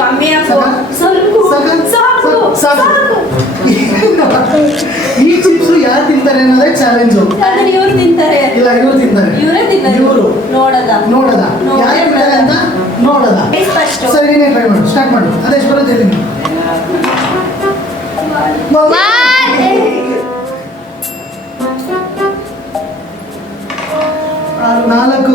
ಕಮ್ಮಿ ಹಾಕು ಈ ಚಿಪ್ಸ್ ಯಾರು ತಿಂತಾರೆ ಅನ್ನೋದೇ ಚಾಲೆಂಜು. ಅದನ್ನ ಇವ್ರು ತಿಂತಾರೆ. ಇಲ್ಲ, ಇವ್ರು ತಿಂತಾರೆ. ಇವರೇ ತಿಂತಾರೆ. ಇವರು ನೋಡದ ಯಾರು ತಿಂತಾರೆ ಅಂತ ನೋಡದ. ಸರಿ, ನೀನೇ ಟ್ರೈ ಮಾಡು, ಸ್ಟಾರ್ಟ್ ಮಾಡು. ಅದೆಷ್ಟು ಬರುತ್ತೆ ಹೇಳಿ. ನಾಲ್ಕು